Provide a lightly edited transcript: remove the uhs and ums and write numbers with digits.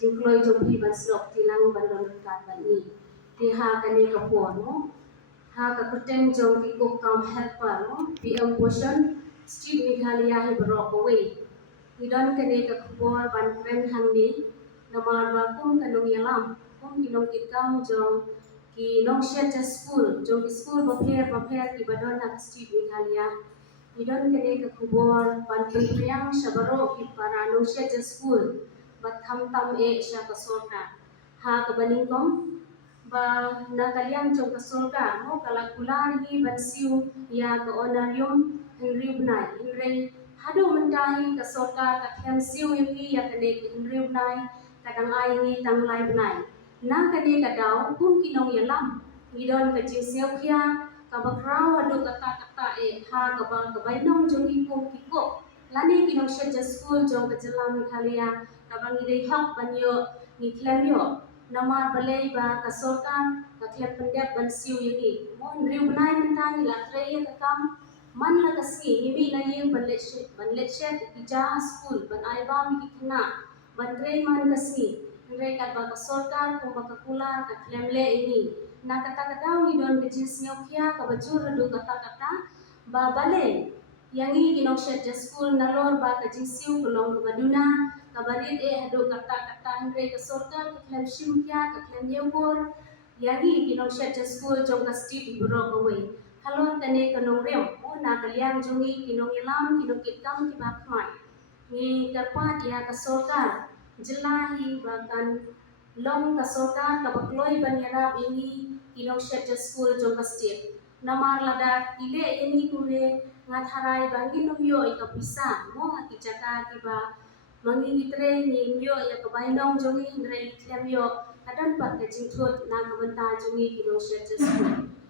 kloi jong hi ban slok tilang ban don kat ban ni ti ha ka ni ka po no ha ka kuteng jong ki ko kam helper no PM Bhushan Street Meghalaya hi barok away idon ka ni ka khbor ban kren hang ni namar ba kum ka nong yalam kum ki nong kitam jong ki nong shed school jong ki school ba pher ki badon ha Street Meghalaya idon ka ni ka khbor ban priyang shabaro ki para nong shed school ba tham tam e sha ka sorka ha ka baning kom ba nakaliang jong ka sorka mo kala kular hi ban siu ya ka onarium hinri bnai hinrei hado mendahi ka sorka ka khem siu yi ya ka ne hinri bnai ka dang ai ni tang lai bnai na ka ne ka dau kum ki nong yalam idon ka jing siu khia ka ba krau adu kata e ha ka bai nong jong ki kum ki ko lani ki nong shed school jong ka jelam Meghalaya ka bang idei hak ban yo ni klem yo nama balai ba ka sorka ka klem pendek ban siu yi mon riu bnai mentang la trei ka kam man la ka si ni mi na yeng ban let shed ki ja school ban ai ba mi ki kina ban trei man ka si rei ka ba ka sorka ko ba ka kula ka klem le ini na kata kata ni don ke jisnyo kia ka bajur du kata ba balai yang ini kinong shed school nalor ba ka jisiu kulong baduna kabarit hado kata hingre ka sorka ka klem shimkya ka klem yewor yang ini kinong shed school jong ka street ibrok away halon tane kanong rem mo na kaliang jongi kinong ilam kinong kitam ki bakmai ni karpat ya ka sorka jelahi bahkan long ka sorka ka bakloi banyara ini kinong shed school jong ka street namar lada ile ini kure ngatharai bangin nomyo ika pisa mo hati jaka kiba mangi itre ni yo ya kabainong jongi ndre klem yo kadan pat ka jingthut na kabanta jongi kinong shed school